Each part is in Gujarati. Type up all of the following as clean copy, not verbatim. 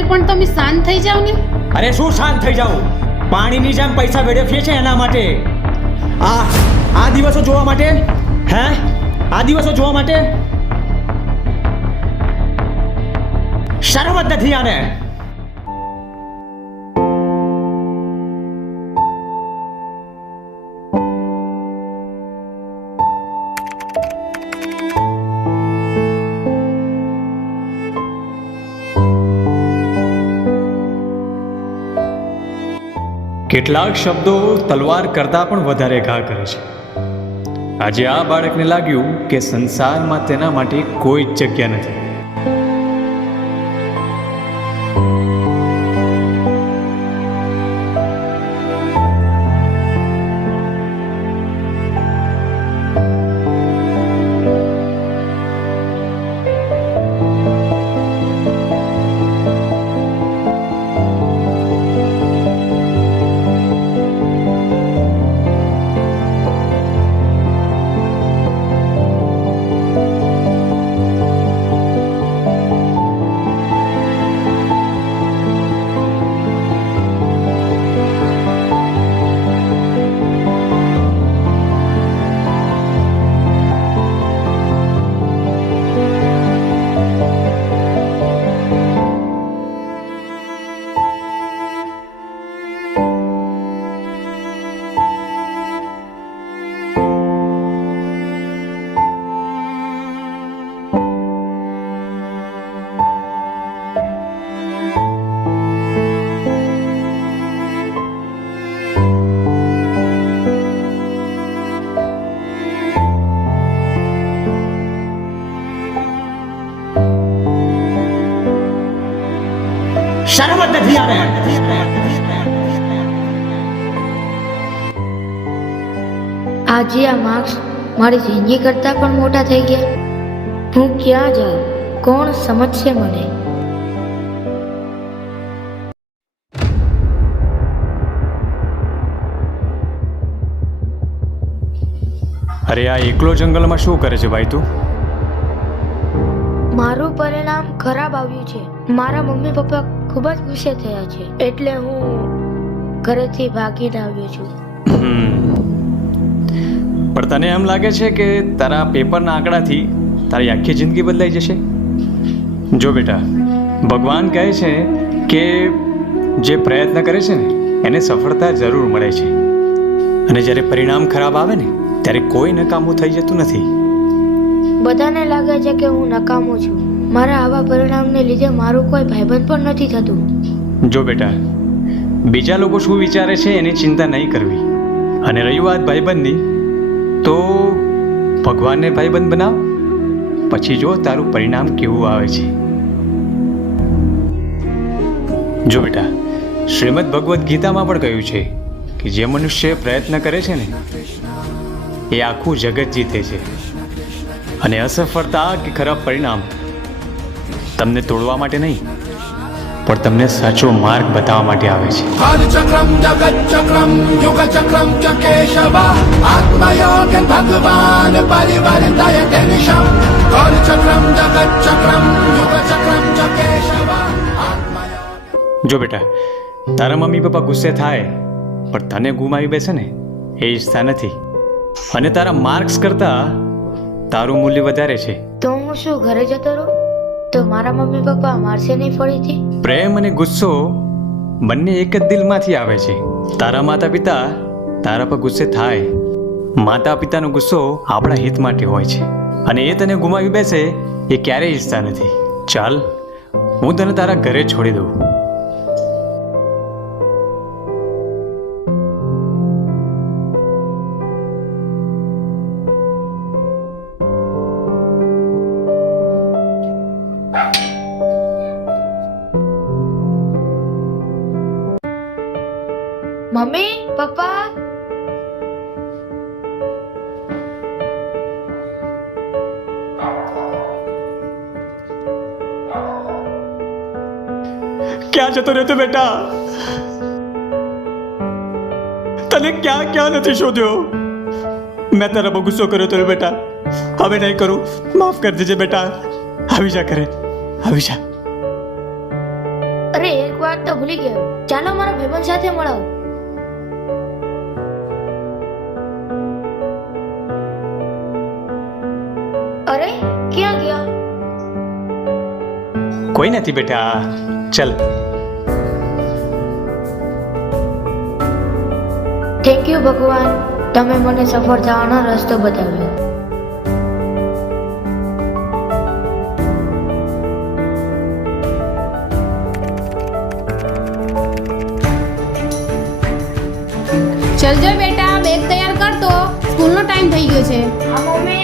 અરે પણ તમે શાંત થઈ જાવ ને. અરે શું શાંત થઈ જાઉં? પાણીની જેમ પૈસા વેડફીએ છે એના માટે. આ દિવસો જોવા માટે? હે? આ દિવસો જોવા માટે? શરમ જ નથી આને. કેટલાક શબ્દો તલવાર કરતાં પણ વધારે ઘા કરે છે. આજે આ બાળકને લાગ્યું કે સંસારમાં તેના માટે કોઈ જ જગ્યા નથી. શરમ જ નથી આને. આજે આ માર્ક્સ મારી જિંદગી કરતાં પણ મોટા થઈ ગયા. હું ક્યાં જાઉં? કોણ સમજશે મને? અરે આ એકલો જંગલમાં શું કરે છે ભાઈ તું? મારું પરિણામ ખરાબ આવ્યું છે. મારા મમ્મી પપ્પા ખૂબ જ ગુસ્સે થયા છે, એટલે હું ઘરેથી ભાગીને આવ્યો છું. પણ તને એમ લાગે છે કે તારા પેપરના આંકડાથી તારી આખી જિંદગી બદલાઈ જશે? જો બેટા, ભગવાન કહે છે કે જે પ્રયત્ન કરે છે ને એને સફળતા જરૂર મળે છે, અને જ્યારે પરિણામ ખરાબ આવે ને ત્યારે કોઈ નકામું થઈ જતું નથી. બધાને લાગે છે કે હું નકામો છું. મારા આવા પરિણામને લીધે મારું કોઈ ભાઈબંધ પણ નથી થતું. જો બેટા, બીજા લોકો શું વિચારે છે એની ચિંતા નહીં કરવી. અને રહી વાત ભાઈબંધની, તો ભગવાનને ભાઈબંધ બનાવ, પછી જો તારું પરિણામ કેવું આવે છે. જો બેટા, શ્રીમદ ભગવદ્ ગીતામાં પણ કહ્યું છે કે જે મનુષ્ય પ્રયત્ન કરે છે ને એ આખું જગત જીતે છે, અને અસફળતા કે ખરાબ પરિણામ તમને તોડવા માટે નહીં પણ તમને સાચો માર્ગ બતાવવા માટે આવે છે. કાલચક્રમ જગતચક્રમ યુગચક્રમ ચ કેશવ આત્મયોગન ભગવાન પરિવર્તય નિશમ. કાલચક્રમ જગતચક્રમ યુગચક્રમ ચ કેશવ આત્મયોગન. જો બેટા, તારા મમ્મી પપ્પા ગુસ્સે થાય પણ તને ગુમાવી બેસે ને એ ઈચ્છતા નથી, અને તારા માર્ક્સ કરતાં તારું મૂલ્ય વધારે છે. તો હું શું ઘરે જતો રહું તો મારા મમ્મી પપ્પા મારશે નહીં ફરીથી? પ્રેમ અને ગુસ્સો બંને એક જ દિલમાંથી આવે છે. તારા માતા પિતા તારા પર ગુસ્સે થાય. માતા પિતાનો ગુસ્સો આપણા હિત માટે હોય છે, અને એ તને ગુમાવી બેસે એ ક્યારેય ઈચ્છતા નથી. ચાલ, હું તને તારા ઘરે છોડી દઉં. મમ્મી પપ્પા, ક્યાં જતો રહેતો બેટા? તને ક્યાં ક્યાં નથી શોધ્યો? મેં તારા પર ગુસ્સો કર્યો તો બેટા, હવે નહીં કરું. માફ કરી દેજે બેટા. આવી જા ઘરે, આવી જા. ભાઈબંધ સાથે મળાવો. અરે ક્યાં ગયા? કોઈ નથી બેટા, ચલ. થેન્ક યુ ભગવાન, તમે મને સફળ થવાનો રસ્તો બતાવ્યો. ચલજો બેટા, બેગ તૈયાર કર તો સ્કૂલનો ટાઈમ થઈ ગયો છે. હા મમ્મી.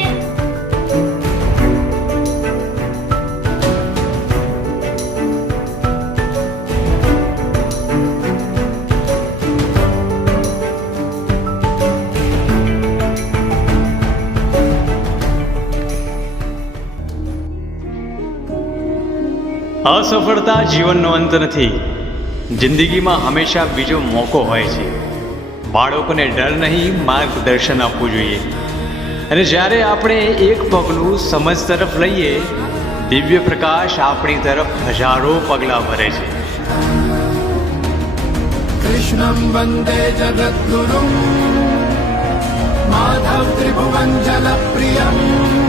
અસફળતા જીવનનો અંત નથી. જિંદગીમાં હંમેશા બીજો મોકો હોય છે. બાળકોને ડર નહીં, માર્ગદર્શન આપવું જોઈએ. અને જ્યારે આપણે એક પગલું સમજ તરફ લઈએ, દિવ્ય પ્રકાશ આપણી તરફ હજારો પગલાં ભરે છે. कृष्णं वन्दे जगद्गुरुं माधव त्रिभुवन जलप्रियम्